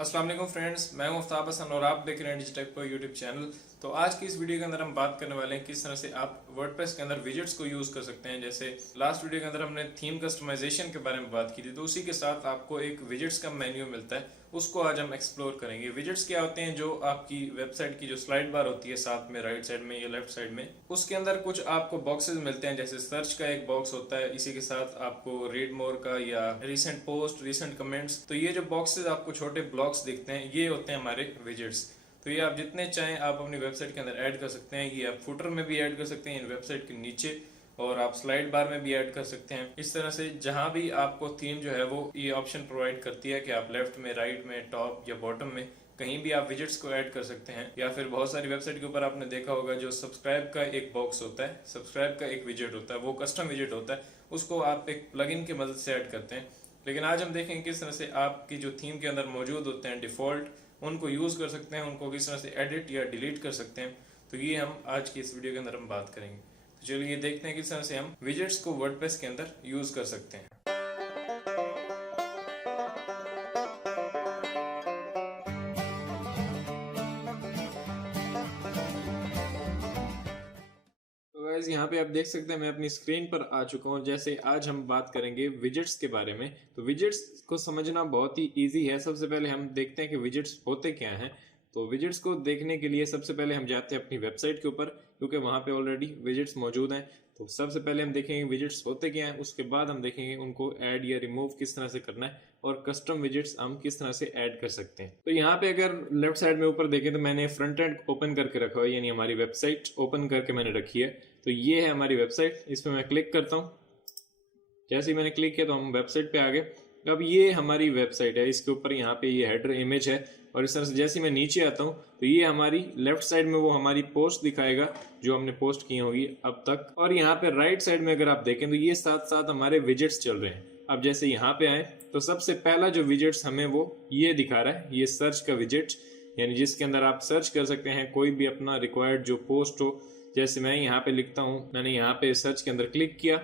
अस्सलाम वालेकुम फ्रेंड्स, मैं हूं आफ्ताब हसन और आप देख रहे हैं डिजिटेक पर यूट्यूब चैनल। तो आज की इस वीडियो के अंदर हम बात करने वाले हैं किस तरह से आप वर्डप्रेस के अंदर विजेट्स को यूज़ कर सकते हैं। जैसे लास्ट वीडियो के अंदर हमने थीम कस्टमाइजेशन के बारे में बात की थी, तो उसी के साथ आपको एक विजेट्स का मेन्यू मिलता है, उसको आज हम एक्सप्लोर करेंगे। विजेट्स क्या होते हैं? जो आपकी वेबसाइट की जो स्लाइड बार होती है साथ में राइट साइड में या लेफ्ट साइड में, उसके अंदर कुछ आपको बॉक्सेस मिलते हैं। जैसे सर्च का एक बॉक्स होता है, इसी के साथ आपको रीड मोर का या रिसेंट पोस्ट, रिसेंट कमेंट्स, तो ये जो बॉक्सेस आपको छोटे ब्लॉक्स दिखते हैं ये होते हैं हमारे विजेट्स। तो ये आप जितने चाहें आप अपनी वेबसाइट के अंदर ऐड कर सकते हैं। ये आप फुटर में भी ऐड कर सकते हैं, इन वेबसाइट के नीचे, और आप स्लाइड बार में भी ऐड कर सकते हैं। इस तरह से जहां भी आपको थीम जो है वो ये ऑप्शन प्रोवाइड करती है कि आप लेफ्ट में, राइट में, टॉप या बॉटम में कहीं भी आप विजेट्स को ऐड कर सकते हैं। या फिर बहुत सारी वेबसाइट के ऊपर आपने देखा होगा जो सब्सक्राइब का एक बॉक्स होता है, सब्सक्राइब का एक विजेट होता है, वो कस्टम विजेट होता है, उसको आप एक प्लगइन की मदद से ऐड करते हैं। लेकिन आज हम देखेंगे किस तरह से आपकी जो थीम के अंदर मौजूद होते हैं डिफॉल्ट, उनको यूज कर सकते हैं, उनको किस तरह से एडिट या डिलीट कर सकते हैं। तो ये हम आज की इस वीडियो के अंदर हम बात करेंगे। तो चलिए देखते हैं किस तरह से हम विजेट्स को वर्डप्रेस के अंदर यूज कर सकते हैं। तो गाइस यहाँ पे आप देख सकते हैं मैं अपनी स्क्रीन पर आ चुका हूँ। जैसे आज हम बात करेंगे विजेट्स के बारे में। तो विजेट्स को समझना बहुत ही इजी है। सबसे पहले हम देखते हैं कि विजेट्स होते क्या हैं। तो विजेट्स को देखने के लिए सबसे पहले हम जाते हैं अपनी वेबसाइट के ऊपर, क्योंकि वहाँ पे ऑलरेडी विजेट्स मौजूद हैं। तो सबसे पहले हम देखेंगे विजेट्स होते क्या हैं, उसके बाद हम देखेंगे उनको ऐड या रिमूव किस तरह से करना है और कस्टम विजेट्स हम किस तरह से ऐड कर सकते हैं। तो यहाँ पे अगर लेफ्ट साइड में ऊपर देखें तो मैंने फ्रंट एंड ओपन करके रखा है, यानी हमारी वेबसाइट ओपन करके मैंने रखी है। तो ये है हमारी वेबसाइट, इस पर मैं क्लिक करता हूँ। जैसे ही मैंने क्लिक किया तो हम वेबसाइट पे आ गए। अब ये हमारी वेबसाइट है, इसके ऊपर यहाँ पे ये हेडर इमेज है, और इस तरह से जैसे मैं नीचे आता हूँ तो ये हमारी लेफ्ट साइड में वो हमारी पोस्ट दिखाएगा जो हमने पोस्ट की होगी अब तक। और यहाँ पे राइट साइड में अगर आप देखें तो ये साथ साथ हमारे विजेट्स चल रहे हैं। अब जैसे यहाँ पे आए तो सबसे पहला जो विजेट्स हमें वो ये दिखा रहा है, ये सर्च का विजेट, यानी जिसके अंदर आप सर्च कर सकते हैं कोई भी अपना रिक्वायर्ड जो पोस्ट हो। जैसे मैं यहाँ पे लिखता हूँ, मैंने यहाँ पे सर्च के अंदर क्लिक किया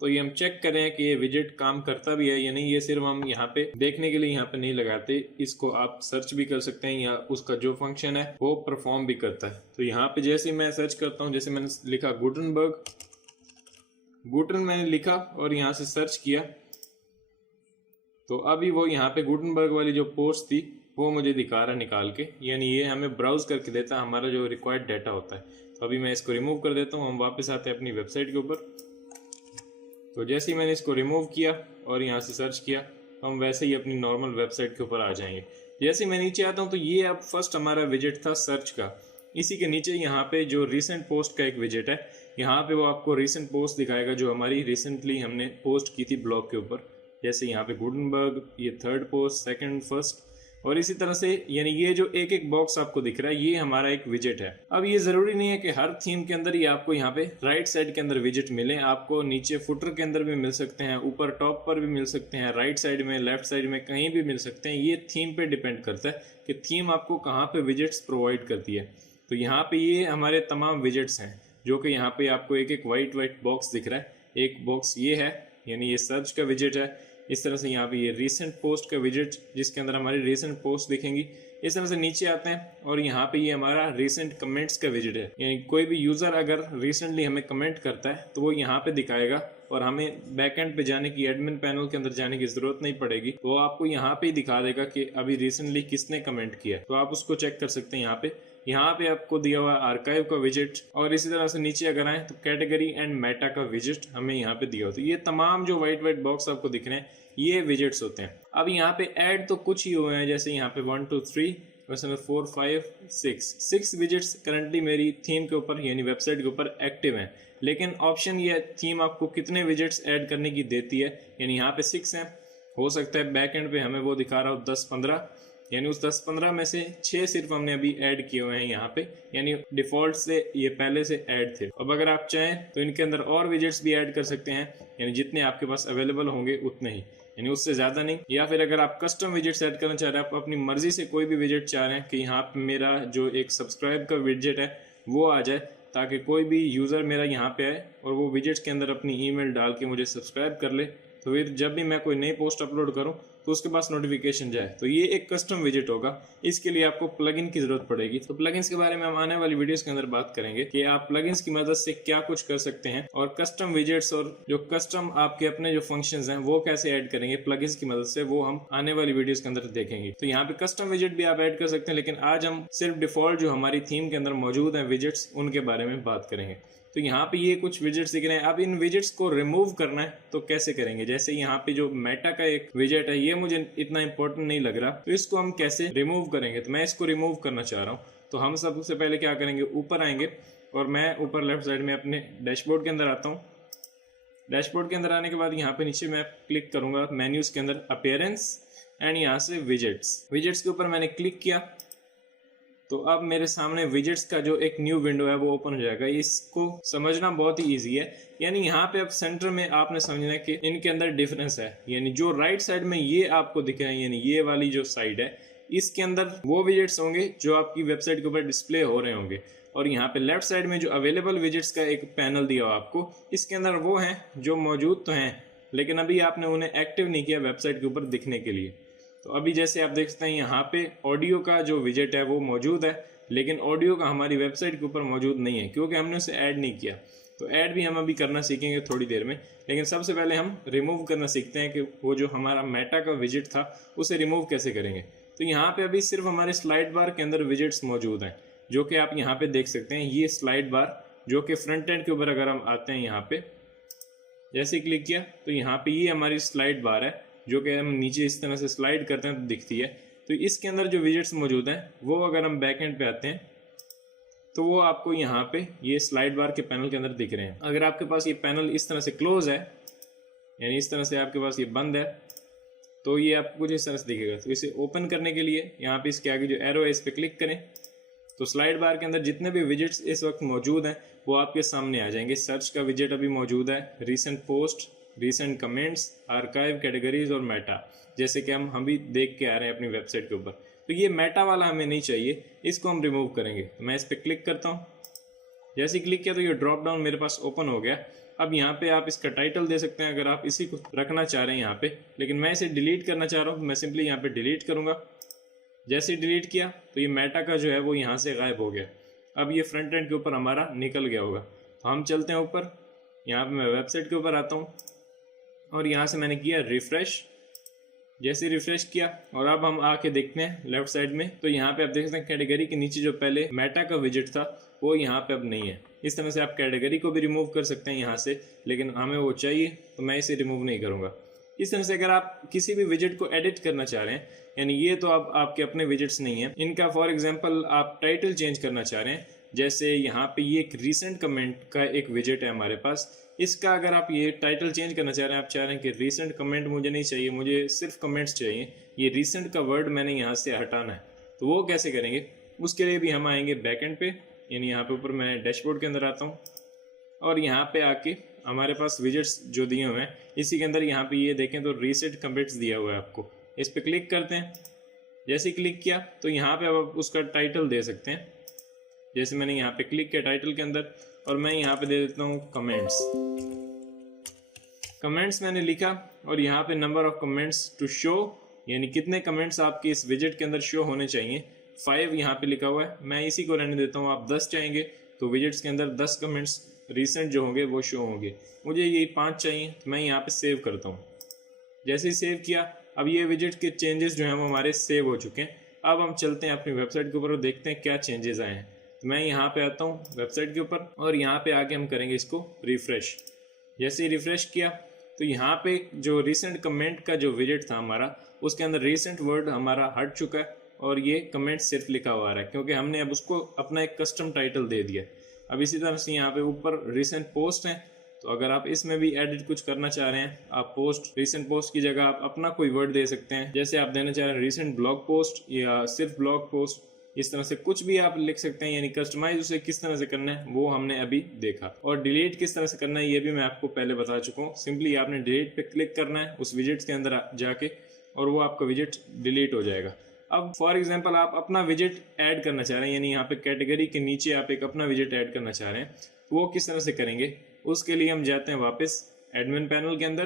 तो ये हम चेक कर रहे हैं कि ये विजेट काम करता भी है या नहीं। ये सिर्फ हम यहाँ पे देखने के लिए यहाँ पे नहीं लगाते, इसको आप सर्च भी कर सकते हैं या उसका जो फंक्शन है वो परफॉर्म भी करता है। तो यहाँ पे जैसे मैं सर्च करता हूँ, जैसे मैंने लिखा गुटनबर्ग, गुटन मैंने लिखा और यहाँ से सर्च किया तो अभी वो यहाँ पे गुटनबर्ग वाली जो पोस्ट थी वो मुझे दिखा रहा है निकाल के, यानी ये हमें ब्राउज करके देता है हमारा जो रिक्वायर्ड डाटा होता है। तो अभी मैं इसको रिमूव कर देता हूँ, हम वापस आते हैं अपनी वेबसाइट के ऊपर। तो जैसे ही मैंने इसको रिमूव किया और यहाँ से सर्च किया तो हम वैसे ही अपनी नॉर्मल वेबसाइट के ऊपर आ जाएंगे। जैसे ही मैं नीचे आता हूँ तो ये अब फर्स्ट हमारा विजेट था सर्च का। इसी के नीचे यहाँ पे जो रिसेंट पोस्ट का एक विजेट है, यहाँ पे वो आपको रिसेंट पोस्ट दिखाएगा जो हमारी रिसेंटली हमने पोस्ट की थी ब्लॉग के ऊपर। जैसे यहाँ पे गुटनबर्ग, ये थर्ड पोस्ट, सेकंड, फर्स्ट, और इसी तरह से, यानी ये जो एक एक बॉक्स आपको दिख रहा है ये हमारा एक विजेट है। अब ये जरूरी नहीं है कि हर थीम के अंदर ही आपको यहाँ पे राइट साइड के अंदर विजेट मिले, आपको नीचे फुटर के अंदर भी मिल सकते हैं, ऊपर टॉप पर भी मिल सकते हैं, राइट साइड में, लेफ्ट साइड में, कहीं भी मिल सकते हैं। ये थीम पे डिपेंड करता है कि थीम आपको कहाँ पे विजेट्स प्रोवाइड करती है। तो यहाँ पे ये हमारे तमाम विजेट्स हैं जो कि यहाँ पे आपको एक एक वाइट बॉक्स दिख रहा है। एक बॉक्स ये है, यानी ये सर्च का विजेट है। इस तरह से यहाँ पे ये रिसेंट पोस्ट का विजेट जिसके अंदर हमारी रिसेंट पोस्ट दिखेंगी। इस तरह से नीचे आते हैं और यहाँ पे ये हमारा रिसेंट कमेंट्स का विजेट है, यानी कोई भी यूजर अगर रिसेंटली हमें कमेंट करता है तो वो यहाँ पे दिखाएगा और हमें बैकएंड पे जाने की, एडमिन पैनल के अंदर जाने की जरूरत नहीं पड़ेगी। तो वो आपको यहाँ पे ही दिखा देगा कि अभी रिसेंटली किसने कमेंट किया, तो आप उसको चेक कर सकते हैं। यहाँ पे आपको दिया हुआ आर्काइव का विजेट, और इसी तरह से नीचे अगर आए तो कैटेगरी एंड मेटा का विजेट हमें यहाँ पे दिया होता है। ये तमाम जो वाइट बॉक्स आपको दिख रहे हैं ये विजेट्स होते हैं। अब यहाँ पे ऐड तो कुछ ही हुए हैं, जैसे यहाँ पे 1 2 3 वैसे में 4 5 6 विजेट्स करंटली मेरी थीम के ऊपर यानी वेबसाइट के ऊपर एक्टिव हैं। लेकिन ऑप्शन ये थीम आपको कितने विजेट्स ऐड करने की देती है, यानी यहाँ पे 6 हैं, हो सकता है बैक एंड पे हमें वो दिखा रहा हो 10-15, यानी उस 10-15 में से 6 सिर्फ हमने अभी ऐड किए हुए हैं यहाँ पे, यानी डिफॉल्ट से ये पहले से ऐड थे। अब अगर आप चाहें तो इनके अंदर और विजेट्स भी ऐड कर सकते हैं, यानी जितने आपके पास अवेलेबल होंगे उतने ही, यानी उससे ज़्यादा नहीं। या फिर अगर आप कस्टम विजेट्स ऐड करना चाह रहे हैं, आप अपनी मर्जी से कोई भी विजेट चाह रहे हैं कि यहाँ पे मेरा जो एक सब्सक्राइब का विजेट है वो आ जाए, ताकि कोई भी यूज़र मेरा यहाँ पे आए और वो विजेट्स के अंदर अपनी ईमेल डाल के मुझे सब्सक्राइब कर ले, तो फिर जब भी मैं कोई नई पोस्ट अपलोड करूँ तो उसके पास नोटिफिकेशन जाए। तो ये एक कस्टम विजेट होगा, इसके लिए आपको प्लगइन की जरूरत पड़ेगी। तो प्लगइन्स के बारे में हम आने वाली वीडियोस के अंदर बात करेंगे कि आप प्लगइन्स की मदद से क्या कुछ कर सकते हैं और कस्टम विजेट्स और जो कस्टम आपके अपने जो फंक्शंस हैं वो कैसे ऐड करेंगे प्लगइन्स की मदद से, वो हम आने वाली वीडियोस के अंदर देखेंगे। तो यहाँ पे कस्टम विजेट भी आप ऐड कर सकते हैं, लेकिन आज हम सिर्फ डिफॉल्ट जो हमारी थीम के अंदर मौजूद है विजेट्स उनके बारे में बात करेंगे। तो यहाँ पे ये कुछ विजेट्स दिख रहे हैं। अब इन विजेट्स को रिमूव करना है तो कैसे करेंगे? जैसे यहाँ पे जो मेटा का एक विजेट है ये मुझे इतना इंपॉर्टेंट नहीं लग रहा, तो इसको हम कैसे रिमूव करेंगे? तो मैं इसको रिमूव करना चाह रहा हूँ। तो हम सबसे पहले क्या करेंगे, ऊपर आएंगे और मैं ऊपर लेफ्ट साइड में अपने डैशबोर्ड के अंदर आता हूँ। डैशबोर्ड के अंदर आने के बाद यहाँ पे नीचे मैं क्लिक करूंगा मेन्यूज के अंदर अपीयरेंस एंड यहाँ से विजेट्स। विजेट्स के ऊपर मैंने क्लिक किया तो अब मेरे सामने विजेट्स का जो एक न्यू विंडो है वो ओपन हो जाएगा। इसको समझना बहुत ही इजी है, यानी यहाँ पे अब सेंटर में आपने समझना है कि इनके अंदर डिफरेंस है। यानी जो राइट साइड में ये आपको दिख रहा है, यानी ये वाली जो साइड है, इसके अंदर वो विजेट्स होंगे जो आपकी वेबसाइट के ऊपर डिस्प्ले हो रहे होंगे। और यहाँ पे लेफ्ट साइड में जो अवेलेबल विजेट्स का एक पैनल दिया हो आपको, इसके अंदर वो हैं जो मौजूद तो हैं लेकिन अभी आपने उन्हें एक्टिव नहीं किया वेबसाइट के ऊपर दिखने के लिए। तो अभी जैसे आप देख सकते हैं यहाँ पे ऑडियो का जो विजेट है वो मौजूद है, लेकिन ऑडियो का हमारी वेबसाइट के ऊपर मौजूद नहीं है क्योंकि हमने उसे ऐड नहीं किया। तो ऐड भी हम अभी करना सीखेंगे थोड़ी देर में, लेकिन सबसे पहले हम रिमूव करना सीखते हैं कि वो जो हमारा मेटा का विजेट था उसे रिमूव कैसे करेंगे। तो यहाँ पे अभी सिर्फ हमारे स्लाइड बार के अंदर विजेट्स मौजूद हैं, जो कि आप यहाँ पे देख सकते हैं। ये स्लाइड बार जो कि फ्रंट एंड के ऊपर अगर हम आते हैं, यहाँ पे जैसे क्लिक किया तो यहाँ पे ये हमारी स्लाइड बार है, जो कि हम नीचे इस तरह से स्लाइड करते हैं तो दिखती है। तो इसके अंदर जो विजेट्स मौजूद हैं वो अगर हम बैक एंड पे आते हैं तो वो आपको यहाँ पे ये स्लाइड बार के पैनल के अंदर दिख रहे हैं। अगर आपके पास ये पैनल इस तरह से क्लोज है, यानी इस तरह से आपके पास ये बंद है, तो ये आपको कुछ इस तरह से दिखेगा। तो इसे ओपन करने के लिए यहाँ पे इसके आगे जो एरो है इस पर क्लिक करें तो स्लाइड बार के अंदर जितने भी विजेट्स इस वक्त मौजूद हैं वो आपके सामने आ जाएंगे। सर्च का विजेट अभी मौजूद है, recent post, recent comments, archive, categories और मेटा, जैसे कि हम भी देख के आ रहे हैं अपनी वेबसाइट के ऊपर। तो ये मेटा वाला हमें नहीं चाहिए, इसको हम रिमूव करेंगे। तो मैं इस पर क्लिक करता हूँ। जैसे क्लिक किया तो ये ड्रॉप डाउन मेरे पास ओपन हो गया। अब यहाँ पे आप इसका टाइटल दे सकते हैं अगर आप इसी को रखना चाह रहे हैं यहाँ पे, लेकिन मैं इसे डिलीट करना चाह रहा हूँ। मैं सिंपली यहाँ पे डिलीट करूँगा। जैसे डिलीट किया तो ये मेटा का जो है वो यहाँ से गायब हो गया। अब ये फ्रंट एंड के ऊपर हमारा निकल गया होगा। तो हम चलते हैं ऊपर, यहाँ पे मैं वेबसाइट के ऊपर आता हूँ और यहाँ से मैंने किया रिफ्रेश। जैसे रिफ्रेश किया और अब हम आके देखते हैं लेफ्ट साइड में, तो यहाँ पे आप देख सकते हैं कैटेगरी के नीचे जो पहले मेटा का विजेट था वो यहाँ पे अब नहीं है। इस तरह से आप कैटेगरी को भी रिमूव कर सकते हैं यहाँ से, लेकिन हमें वो चाहिए तो मैं इसे रिमूव नहीं करूँगा। इस तरह से अगर आप किसी भी विजेट को एडिट करना चाह रहे हैं, यानी ये तो अब आपके अपने विजेट्स नहीं है, इनका फॉर एग्जांपल आप टाइटल चेंज करना चाह रहे हैं, जैसे यहाँ पे ये एक रीसेंट कमेंट का एक विजेट है हमारे पास, इसका अगर आप ये टाइटल चेंज करना चाह रहे हैं, आप चाह रहे हैं कि रीसेंट कमेंट मुझे नहीं चाहिए, मुझे सिर्फ कमेंट्स चाहिए, ये रीसेंट का वर्ड मैंने यहाँ से हटाना है, तो वो कैसे करेंगे? उसके लिए भी हम आएंगे बैकएंड पे, यानी यहाँ पे ऊपर मैं डैशबोर्ड के अंदर आता हूँ और यहाँ पे आके हमारे पास विजेट्स जो दिए हुए हैं इसी के अंदर यहाँ पे ये देखें तो रीसेंट कमेंट्स दिया हुआ है आपको। इस पर क्लिक करते हैं। जैसे क्लिक किया तो यहाँ पे अब आप उसका टाइटल दे सकते हैं। जैसे मैंने यहाँ पे क्लिक किया टाइटल के अंदर और मैं यहाँ पे दे देता हूँ कमेंट्स। कमेंट्स मैंने लिखा और यहाँ पे number of comments to show, यानी कितने कमेंट्स आपके इस विजेट के अंदर शो होने चाहिए, 5 यहाँ पे लिखा हुआ है। मैं इसी को रहने देता हूँ। आप 10 चाहेंगे तो विजेट्स के अंदर 10 कमेंट्स रिसेंट जो होंगे वो शो होंगे। मुझे ये 5 चाहिए तो मैं यहाँ पे सेव करता हूँ। जैसे ही सेव किया अब ये विजेट के चेंजेस जो हैं वो हमारे सेव हो चुके हैं। अब हम चलते हैं अपनी वेबसाइट के ऊपर और देखते हैं क्या चेंजेस आए हैं। तो मैं यहाँ पे आता हूँ वेबसाइट के ऊपर और यहाँ पे आके हम करेंगे इसको रिफ्रेश। जैसे ही रिफ्रेश किया तो यहाँ पे जो रिसेंट कमेंट का जो विजेट था हमारा, उसके अंदर रिसेंट वर्ड हमारा हट चुका है और ये कमेंट सिर्फ लिखा हुआ है, क्योंकि हमने अब उसको अपना एक कस्टम टाइटल दे दिया। अब इसी तरह से यहाँ पे ऊपर रिसेंट पोस्ट हैं, तो अगर आप इसमें भी एडिट कुछ करना चाह रहे हैं, आप पोस्ट, रिसेंट पोस्ट की जगह आप अपना कोई वर्ड दे सकते हैं। जैसे आप देना चाह रहे हैं रिसेंट ब्लॉग पोस्ट या सिर्फ ब्लॉग पोस्ट, इस तरह से कुछ भी आप लिख सकते हैं। यानी कस्टमाइज उसे किस तरह से करना है वो हमने अभी देखा, और डिलीट किस तरह से करना है ये भी मैं आपको पहले बता चुका हूँ। सिंपली आपने डिलीट पे क्लिक करना है उस विजेट के अंदर जाके और वो आपका विजेट डिलीट हो जाएगा। अब फॉर एग्जांपल आप अपना विजेट ऐड करना चाह रहे हैं, यानी यहाँ पे कैटेगरी के नीचे आप एक अपना विजेट ऐड करना चाह रहे हैं, तो वो किस तरह से करेंगे? उसके लिए हम जाते हैं वापस एडमिन पैनल के अंदर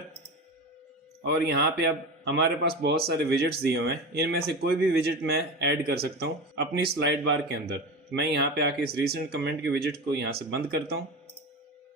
और यहाँ पे अब हमारे पास बहुत सारे विजेट्स दिए हुए हैं, इनमें से कोई भी विजेट मैं ऐड कर सकता हूँ अपनी स्लाइड बार के अंदर। मैं यहाँ पे आके इस रीसेंट कमेंट के विजेट को यहाँ से बंद करता हूँ।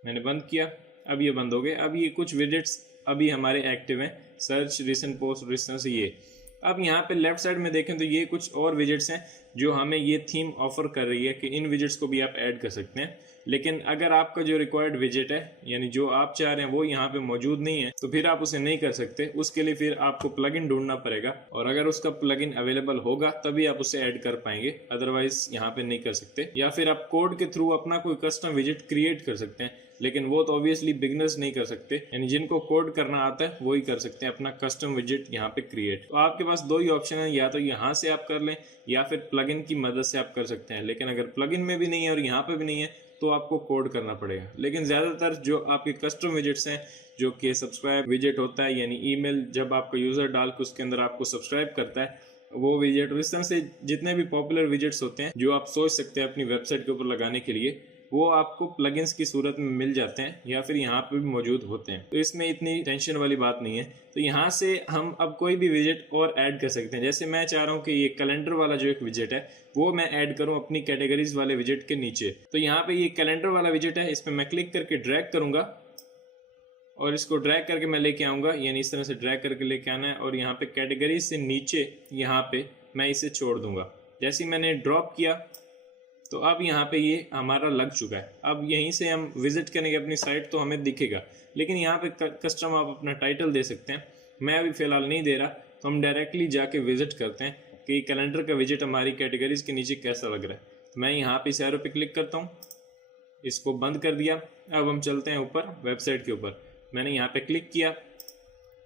मैंने बंद किया, अब ये बंद हो गए। अब ये कुछ विजेट्स अभी हमारे एक्टिव हैं, सर्च, रीसेंट पोस्ट, रिसेंट, ये। अब यहाँ पे लेफ्ट साइड में देखें तो ये कुछ और विजेट्स हैं जो हमें ये थीम ऑफर कर रही है कि इन विजेट्स को भी आप ऐड कर सकते हैं। लेकिन अगर आपका जो रिक्वायर्ड विजेट है, यानी जो आप चाह रहे हैं, वो यहाँ पे मौजूद नहीं है, तो फिर आप उसे नहीं कर सकते। उसके लिए फिर आपको प्लगइन ढूंढना पड़ेगा, और अगर उसका प्लगइन अवेलेबल होगा तभी आप उसे ऐड कर पाएंगे, अदरवाइज यहाँ पे नहीं कर सकते। या फिर आप कोड के थ्रू अपना कोई कस्टम विजेट क्रिएट कर सकते हैं, लेकिन वो तो ऑब्वियसली बिगिनर्स नहीं कर सकते, यानी जिनको कोड करना आता है वो ही कर सकते हैं अपना कस्टम विजेट यहाँ पे क्रिएट। तो आपके पास दो ही ऑप्शन है, या तो यहाँ से आप कर लें या फिर प्लगइन की मदद से आप कर सकते हैं। लेकिन अगर प्लगइन में भी नहीं है और यहाँ पे भी नहीं है तो आपको कोड करना पड़ेगा। लेकिन ज़्यादातर जो आपके कस्टम विजेट्स हैं, जो कि सब्सक्राइब विजेट होता है, यानी ईमेल जब आपका यूज़र डाल के उसके अंदर आपको सब्सक्राइब करता है, वो विजेट, और इस तरह से जितने भी पॉपुलर विजेट्स होते हैं जो आप सोच सकते हैं अपनी वेबसाइट के ऊपर लगाने के लिए, वो आपको प्लगइन्स की सूरत में मिल जाते हैं या फिर यहाँ पे भी मौजूद होते हैं। तो इसमें इतनी टेंशन वाली बात नहीं है। तो यहाँ से हम अब कोई भी विजेट और ऐड कर सकते हैं। जैसे मैं चाह रहा हूँ कि ये कैलेंडर वाला जो एक विजेट है वो मैं ऐड करूँ अपनी कैटेगरीज वाले विजेट के नीचे। तो यहाँ पे ये कैलेंडर वाला विजेट है, इस पर मैं क्लिक करके ड्रैग करूंगा और इसको ड्रैग करके मैं लेके आऊँगा, यानी इस तरह से ड्रैग करके लेके आना है। और यहाँ पे कैटेगरी से नीचे यहाँ पे मैं इसे छोड़ दूंगा। जैसे ही मैंने ड्रॉप किया तो अब यहाँ पे ये हमारा लग चुका है। अब यहीं से हम विजिट करेंगे अपनी साइट तो हमें दिखेगा, लेकिन यहाँ पे कस्टम आप अपना टाइटल दे सकते हैं। मैं अभी फ़िलहाल नहीं दे रहा, तो हम डायरेक्टली जाके विजिट करते हैं कि कैलेंडर का विजिट हमारी कैटेगरीज के नीचे कैसा लग रहा है। तो मैं यहाँ पे इस एरो पे क्लिक करता हूँ, इसको बंद कर दिया। अब हम चलते हैं ऊपर वेबसाइट के ऊपर। मैंने यहाँ पे क्लिक किया,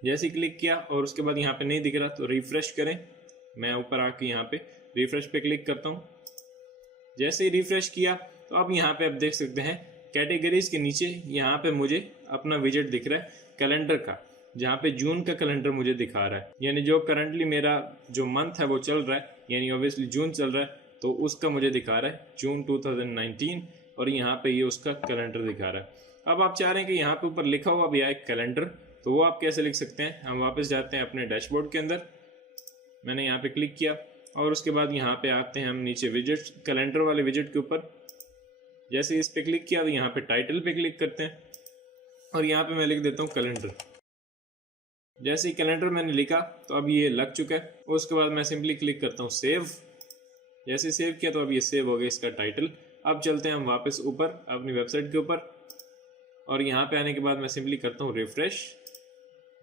जैसे ही क्लिक किया और उसके बाद यहाँ पे नहीं दिख रहा तो रिफ़्रेश करें। मैं ऊपर आके यहाँ पे रिफ़्रेश पे क्लिक करता हूँ। जैसे ही रिफ्रेश किया तो अब यहाँ पे आप देख सकते हैं कैटेगरीज के नीचे यहाँ पे मुझे अपना विजेट दिख रहा है कैलेंडर का, जहाँ पे जून का कैलेंडर मुझे दिखा रहा है। यानी जो करंटली मेरा जो मंथ है वो चल रहा है, यानी ऑब्वियसली जून चल रहा है, तो उसका मुझे दिखा रहा है जून 2019, और यहाँ पे ये उसका कैलेंडर दिखा रहा है। अब आप चाह रहे हैं कि यहाँ पे ऊपर लिखा हुआ भी आए कैलेंडर, तो वो आप कैसे लिख सकते हैं। हम वापस जाते हैं अपने डैशबोर्ड के अंदर। मैंने यहाँ पे क्लिक किया और उसके बाद यहाँ पे आते हैं हम नीचे विजेट, कैलेंडर वाले विजेट के ऊपर। जैसे इस पे क्लिक किया तो यहाँ पे टाइटल पे क्लिक करते हैं और यहाँ पे मैं लिख देता हूँ कैलेंडर। जैसे ही कैलेंडर मैंने लिखा तो अब ये लग चुका है। उसके बाद मैं सिंपली क्लिक करता हूँ सेव। जैसे सेव किया तो अब ये सेव हो गया इसका टाइटल। अब चलते हैं हम वापस ऊपर अपनी वेबसाइट के ऊपर, और यहाँ पे आने के बाद मैं सिंपली करता हूँ रिफ्रेश।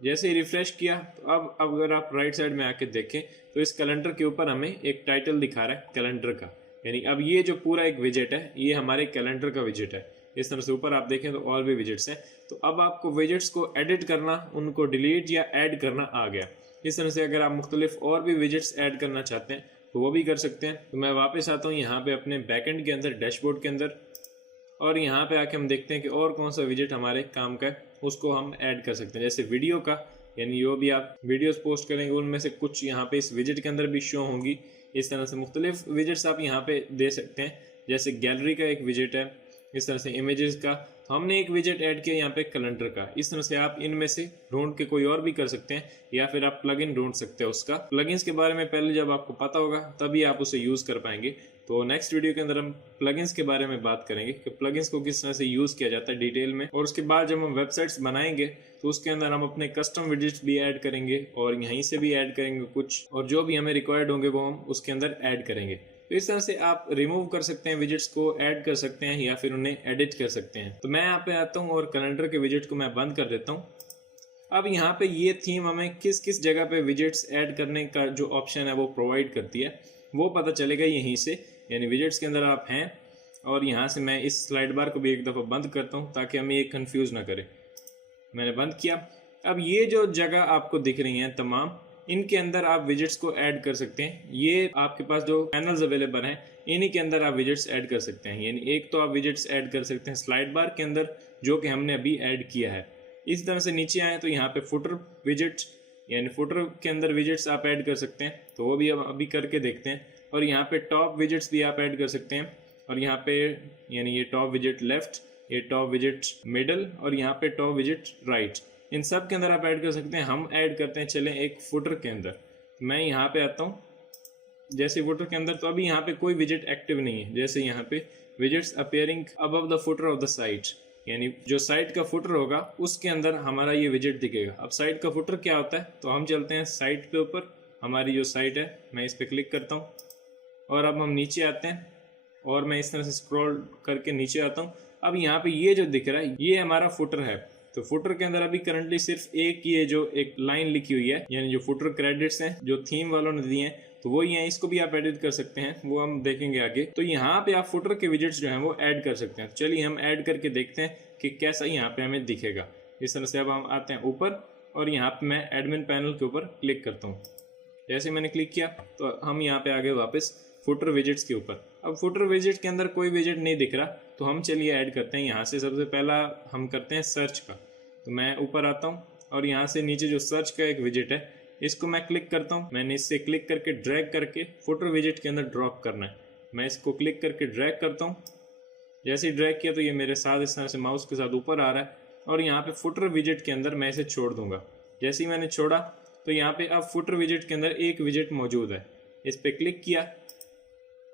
जैसे ही रिफ्रेश किया तो अब अगर आप राइट साइड में आके देखें तो इस कैलेंडर के ऊपर हमें एक टाइटल दिखा रहा है कैलेंडर का, यानी अब ये जो पूरा एक विजेट है ये हमारे कैलेंडर का विजेट है। इस तरह से ऊपर आप देखें तो और भी विजेट्स हैं। तो अब आपको विजेट्स को एडिट करना, उनको डिलीट या ऐड करना आ गया। इस तरह से अगर आप मुख्तलिफ और भी विजेट्स ऐड करना चाहते हैं तो वो भी कर सकते हैं। तो मैं वापस आता हूँ यहाँ पे अपने बैकएंड के अंदर, डैशबोर्ड के अंदर, और यहाँ पे आके हम देखते हैं कि और कौन सा विजेट हमारे काम का है, उसको हम ऐड कर सकते हैं। जैसे वीडियो का, यानी जो भी आप वीडियोस पोस्ट करेंगे उनमें से कुछ यहाँ पे इस विजेट के अंदर भी शो होंगी। इस तरह से मुख्तलिफ विजेट्स आप यहाँ पे दे सकते हैं। जैसे गैलरी का एक विजेट है, इस तरह से इमेजेस का। तो हमने एक विजेट ऐड किया यहाँ पे कैलेंडर का। इस तरह से आप इनमें से ढूंढ के कोई और भी कर सकते हैं, या फिर आप प्लगइन ढूंढ सकते हैं उसका। प्लगइन्स के बारे में पहले जब आपको पता होगा तभी आप उसे यूज़ कर पाएंगे। तो नेक्स्ट वीडियो के अंदर हम प्लगइन्स के बारे में बात करेंगे कि प्लगइन्स को किस तरह से यूज़ किया जाता है डिटेल में। और उसके बाद जब हम वेबसाइट्स बनाएंगे तो उसके अंदर हम अपने कस्टम विजेट्स भी ऐड करेंगे और यहीं से भी ऐड करेंगे कुछ, और जो भी हमें रिक्वायर्ड होंगे वो हम उसके अंदर ऐड करेंगे। तो इस तरह से आप रिमूव कर सकते हैं विजेट्स को, ऐड कर सकते हैं या फिर उन्हें एडिट कर सकते हैं। तो मैं यहाँ पे आता हूँ और कैलेंडर के विजेट को मैं बंद कर देता हूँ। अब यहाँ पे ये थीम हमें किस किस जगह पे विजेट्स ऐड करने का जो ऑप्शन है वो प्रोवाइड करती है, वो पता चलेगा यहीं से। यानी विजेट्स के अंदर आप हैं, और यहाँ से मैं इस स्लाइड बार को भी एक दफ़ा बंद करता हूँ ताकि हमें ये कंफ्यूज ना करे। मैंने बंद किया। अब ये जो जगह आपको दिख रही हैं तमाम, इनके अंदर आप विजेट्स को ऐड कर सकते हैं। ये आपके पास जो पैनल्स अवेलेबल हैं इन्हीं के अंदर आप विजेट्स ऐड कर सकते हैं। यानी एक तो आप विजेट्स ऐड कर सकते हैं स्लाइड बार के अंदर, जो कि हमने अभी ऐड किया है। इस तरह से नीचे आए तो यहाँ पे फुटर विजेट, यानी फुटर के अंदर विजेट्स आप ऐड कर सकते हैं, तो वो भी हम अभी करके देखते हैं। और यहाँ पे टॉप विजेट्स भी आप ऐड कर सकते हैं, और यहाँ पे यानी ये टॉप विजेट लेफ्ट, ये टॉप विजेट मिडल, और यहाँ पे टॉप विजेट राइट। इन सब के अंदर आप ऐड कर सकते हैं। हम ऐड करते हैं चलें एक फुटर के अंदर। मैं यहाँ पे आता हूँ, जैसे फुटर के अंदर, तो अभी यहाँ पे कोई विजिट एक्टिव नहीं है। जैसे यहाँ पे visits appearing above the footer of the site, यानी जो साइट का फुटर होगा उसके अंदर हमारा ये विजिट दिखेगा। अब साइट का फुटर क्या होता है, तो हम चलते हैं साइट पे ऊपर, हमारी जो साइट है मैं इस पर क्लिक करता हूँ और अब हम नीचे आते हैं और मैं इस तरह से स्क्रॉल करके नीचे आता हूँ। अब यहाँ पे ये जो दिख रहा है ये हमारा फुटर है। तो फुटर के अंदर अभी करंटली सिर्फ ये जो एक लाइन लिखी हुई है, यानी जो फुटर क्रेडिट्स हैं जो थीम वालों ने दिए हैं, तो वो ही है। इसको भी आप एडिट कर सकते हैं, वो हम देखेंगे आगे। तो यहाँ पे आप फुटर के विजिट्स जो हैं वो ऐड कर सकते हैं। चलिए हम ऐड करके देखते हैं कि कैसा यहाँ पे हमें दिखेगा। इस तरह से अब हम आते हैं ऊपर और यहाँ पे मैं एडमिन पैनल के ऊपर क्लिक करता हूँ। जैसे मैंने क्लिक किया तो हम यहाँ पे आ गए वापस फुटर विजिट्स के ऊपर। अब फुटर विजिट के अंदर कोई विजिट नहीं दिख रहा, तो हम चलिए ऐड करते हैं। यहाँ से सबसे पहला हम करते हैं सर्च का। तो मैं ऊपर आता हूँ और यहाँ से नीचे जो सर्च का एक विजिट है इसको मैं क्लिक करता हूँ। मैंने इससे क्लिक करके ड्रैग करके फुटर विजिट के अंदर ड्रॉप करना है। मैं इसको क्लिक करके ड्रैग करता हूँ। जैसे ही ड्रैग किया तो ये मेरे साथ इस तरह से माउस के साथ ऊपर आ रहा है और यहाँ पे फुटर विजिट के अंदर मैं इसे छोड़ दूंगा। जैसे ही मैंने छोड़ा तो यहाँ पे अब फुटर विजिट के अंदर एक विजिट मौजूद है। इस पर क्लिक किया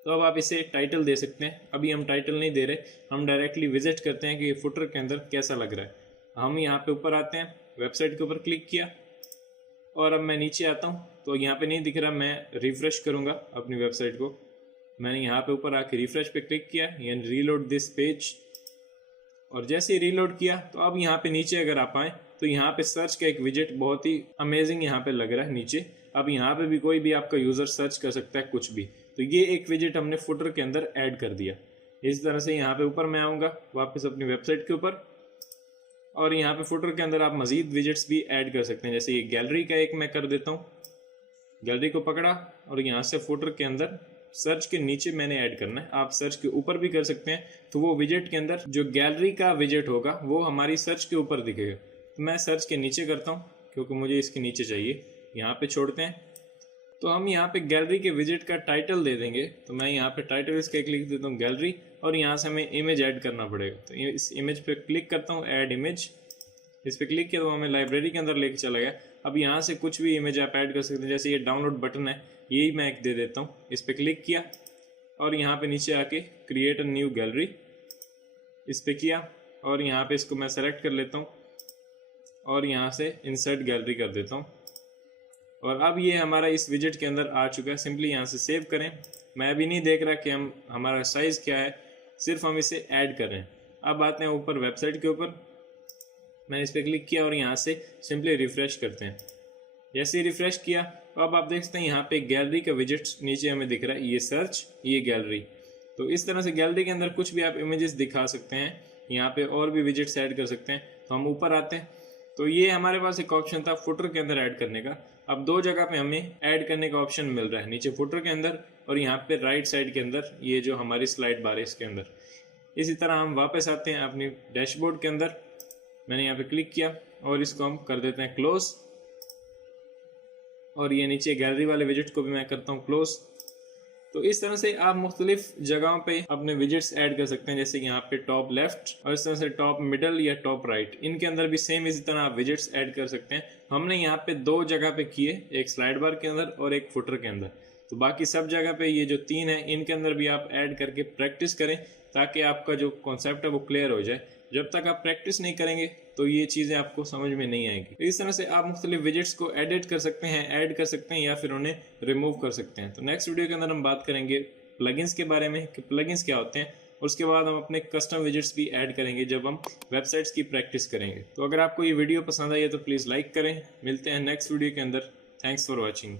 तो अब आप इसे टाइटल दे सकते हैं। अभी हम टाइटल नहीं दे रहे, हम डायरेक्टली विजिट करते हैं कि ये फुटर के अंदर कैसा लग रहा है। हम यहाँ पे ऊपर आते हैं, वेबसाइट के ऊपर क्लिक किया और अब मैं नीचे आता हूँ तो यहाँ पे नहीं दिख रहा। मैं रिफ्रेश करूँगा अपनी वेबसाइट को। मैंने यहाँ पे ऊपर आके रिफ्रेश पे क्लिक किया, यानी रीलोड दिस पेज, और जैसे ही रीलोड किया तो अब यहाँ पे नीचे अगर आप आए तो यहाँ पे सर्च का एक विजिट बहुत ही अमेजिंग यहाँ पे लग रहा है नीचे। अब यहाँ पे भी कोई भी आपका यूज़र सर्च कर सकता है कुछ भी। तो ये एक विजिट हमने फुटर के अंदर ऐड कर दिया। इस तरह से यहाँ पे ऊपर मैं आऊँगा वापस अपनी वेबसाइट के ऊपर और यहाँ पे फुटर के अंदर आप मजीद विजिट्स भी ऐड कर सकते हैं। जैसे ये गैलरी का एक मैं कर देता हूँ। गैलरी को पकड़ा और यहाँ से फुटर के अंदर सर्च के नीचे मैंने ऐड करना है। आप सर्च के ऊपर भी कर सकते हैं, तो वो विजिट के अंदर जो गैलरी का विजिट होगा वो हमारी सर्च के ऊपर दिखेगा। तो मैं सर्च के नीचे करता हूँ क्योंकि मुझे इसके नीचे चाहिए। यहाँ पे छोड़ते हैं तो हम यहाँ पे गैलरी के विजिट का टाइटल दे देंगे। तो मैं यहाँ पे टाइटल इसका एक लिख देता हूँ गैलरी, और यहाँ से हमें इमेज ऐड करना पड़ेगा। तो इस इमेज पे क्लिक करता हूँ, ऐड इमेज। इस पर क्लिक किया तो हमें लाइब्रेरी के अंदर लेके चला गया। अब यहाँ से कुछ भी इमेज आप ऐड कर सकते हैं। जैसे ये डाउनलोड बटन है, यही मैं एक दे देता हूँ। इस पर क्लिक किया और यहाँ पे नीचे आके क्रिएट अ न्यू गैलरी इस पर किया और यहाँ पे इसको मैं सेलेक्ट कर लेता हूँ और यहाँ से इंसर्ट गैलरी कर देता हूँ। और अब ये हमारा इस विजिट के अंदर आ चुका है। सिंपली यहाँ से सेव करें। मैं अभी नहीं देख रहा कि हमारा साइज़ क्या है, सिर्फ हम इसे ऐड कर रहे हैं। अब आते हैं ऊपर वेबसाइट के ऊपर। मैंने इस पर क्लिक किया और यहाँ से सिंपली रिफ़्रेश करते हैं। जैसे ही रिफ़्रेश किया तो अब आप देख सकते हैं यहाँ पे गैलरी का विजिट नीचे हमें दिख रहा है, ये सर्च, ये गैलरी। तो इस तरह से गैलरी के अंदर कुछ भी आप इमेजेस दिखा सकते हैं। यहाँ पे और भी विजिट्स ऐड कर सकते हैं। तो हम ऊपर आते हैं तो ये हमारे पास एक ऑप्शन था फुटर के अंदर ऐड करने का। अब दो जगह पे हमें ऐड करने का ऑप्शन मिल रहा है, नीचे फुटर के अंदर और यहाँ पे राइट साइड के अंदर ये जो हमारी स्लाइड बार है इसके अंदर। इसी तरह हम वापस आते हैं अपनी डैशबोर्ड के अंदर। मैंने यहाँ पे क्लिक किया और इसको हम कर देते हैं क्लोज, और ये नीचे गैलरी वाले विजिट को भी मैं करता हूँ क्लोज। तो इस तरह से आप मुख्तलिफ जगहों पे अपने विजिट्स ऐड कर सकते हैं। जैसे यहाँ पे टॉप लेफ्ट और इस तरह से टॉप मिडल या टॉप राइट, इनके अंदर भी सेम इसी तरह आप विजिट्स ऐड कर सकते हैं। हमने यहाँ पे दो जगह पे किए, एक स्लाइड बार के अंदर और एक फुटर के अंदर। तो बाकी सब जगह पे ये जो तीन है इनके अंदर भी आप ऐड करके प्रैक्टिस करें ताकि आपका जो कॉन्सेप्ट है वो क्लियर हो जाए। जब तक आप प्रैक्टिस नहीं करेंगे तो ये चीज़ें आपको समझ में नहीं आएंगी। तो इस तरह से आप मुख्तलिफ विजिट्स को एडिट कर सकते हैं, ऐड कर सकते हैं या फिर उन्हें रिमूव कर सकते हैं। तो नेक्स्ट वीडियो के अंदर हम बात करेंगे प्लगइन्स के बारे में कि प्लगइन्स क्या होते हैं, और उसके बाद हम अपने कस्टम विजिट्स भी ऐड करेंगे जब हम वेबसाइट्स की प्रैक्टिस करेंगे। तो अगर आपको ये वीडियो पसंद आई है तो प्लीज़ लाइक करें। मिलते हैं नेक्स्ट वीडियो के अंदर। Thanks for watching.